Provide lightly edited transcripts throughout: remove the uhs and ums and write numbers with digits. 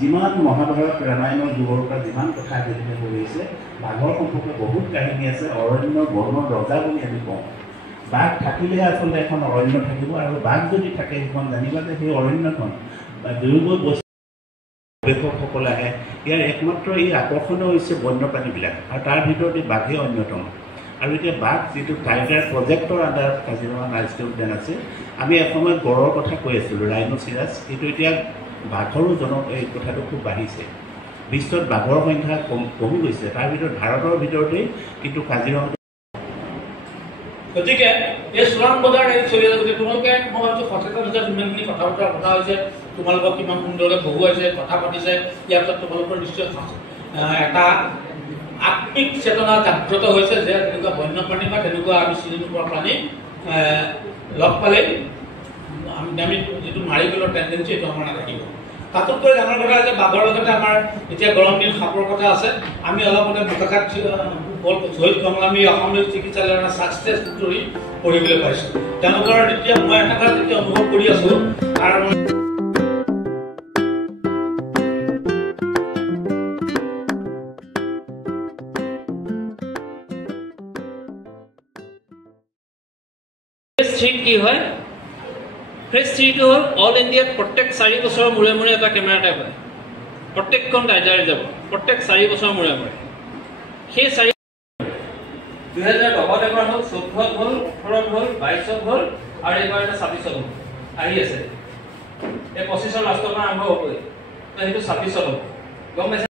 যিমান মহাভাৰত ৰামায়ণৰ যুগৰ পৰা যিমান কথা আজিলৈকে হৈ আছে বাঘৰ সম্পৰ্কে বহুত কাহিনী আছে। অৰণ্য বনৰ ৰজা বুলি আমি কওঁ। বাঘ থাকিলেহে আচলতে এখন অৰণ্য থাকিব, আৰু বাঘ যদি থাকে সেইখন জানিবা যে সেই অৰণ্যখন দুয়োগৈ গৱেষকসকল আহে। ইয়াৰ একমাত্ৰ এই আকৰ্ষণীয় হৈছে বন্যপ্ৰাণীবিলাক, আৰু তাৰ ভিতৰত এই বাঘে অন্যতম। আৰু এতিয়া বাঘ যিটো টাইগাৰ প্ৰজেক্টৰ আণ্ডাৰত কাজিৰঙা ৰাষ্ট্ৰীয় উদ্যান আছে, আমি এসময়ত গড়ৰ কথা কৈ আছিলোঁ, ৰাইনোচিৰাছ, কিন্তু এতিয়া বাঘৰো এই কথাটো খুব বাঢ়িছে। বিশ্বত বাঘৰ সংখ্যা কমি গৈছে, তাৰ ভিতৰত ভাৰতৰ ভিতৰতেই কিন্তু কাজিৰঙা। গতিকে এই চোৰাং বজাৰ চলি আছে। গতিকে তোমালোকে মই ভাবিছোঁ সচেতন হৈছে, ইমানখিনি কথা বতৰা কথা হৈছে, তোমালোকক কিমান সুন্দৰকৈ বহুৱাইছে, কথা পাতিছে। ইয়াৰ পিছত তোমালোকৰ নিশ্চয় এটা আত্মিক চেতনা জাগ্ৰত হৈছে যে তেনেকুৱা বন্যপ্ৰাণী বা তেনেকুৱা আমি চিনি নোপোৱা প্ৰাণী লগ পালে আমি যিটো মাৰি পেলোৱাৰ টেণ্ডেঞ্চি এইটো আমাৰ নাথাকিব। তাতোতকৈ ডাঙৰ কথা হৈছে বাঘৰ লগতে আমাৰ এতিয়া গৰম দিন সাপৰ কথা আছে। আমি অলপতে বোকাখাত শ্বহীদ কমলামী অসামৰিক চিকিৎসালয়ৰ ছাকচেছ ষ্টৰী পঢ়িবলৈ পাইছোঁ। তেওঁলোকৰ যেতিয়া মই এটা কথা যেতিয়া অনুভৱ কৰি আছোঁ, আৰু কি হয় ফেজ 3টো হ'ল অল ইণ্ডিয়াত প্ৰত্যেক 4 বছৰৰ মূৰে মূৰে এটা কেমেৰা টাইপ হয়। প্ৰত্যেকখন টাইগাৰ ৰিজাৰ্ভ প্ৰত্যেক 4 বছৰৰ মূৰে মূৰে। সেই 2010 এবাৰ হ'ল, 14 হ'ল, 18 হ'ল, 22 হ'ল, আৰু এইবাৰ এটা 26 হ'ল আহি আছে। এই 25 লাষ্টৰ পৰা আৰম্ভ হ'বই, তো সেইটো 26 হ'ব। গম পাইছে?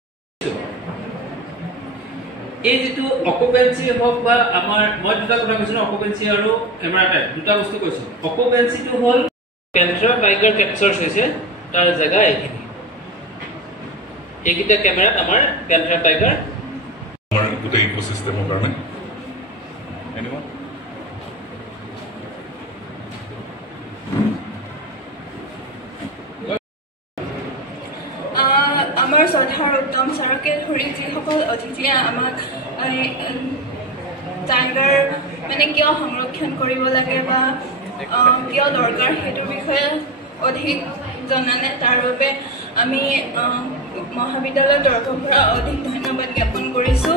এই যিটো অকুপেঞ্চি হওক বা আমাৰ মই দুটা কথা কৈছিলোঁ, অকুপেঞ্চি আৰু কেমেৰা টাইপ দুটা বস্তু কৈছোঁ। অকুপেঞ্চিটো হ'ল পেন্থেৰা টাইগাৰ কেপচাৰ্ছ হৈছে, তাৰ জেগা এইখিনি, এইকেইটা কেমেৰাত আমাৰ পেন্থেৰা টাইগাৰ আমাৰ গোটেই ইক'চিষ্টেমৰ কাৰণে। আমাৰ শ্ৰদ্ধাৰ উত্তম ছাৰকে ধৰি যিসকল অতিথিয়ে আমাক টাইগাৰ মানে কিয় সংৰক্ষণ কৰিব লাগে বা কিয় দৰকাৰ সেইটোৰ বিষয়ে অধিক জনালে, তাৰ বাবে আমি মহাবিদ্যালয়ৰ তৰফৰ পৰা অধিক ধন্যবাদ জ্ঞাপন কৰিছোঁ।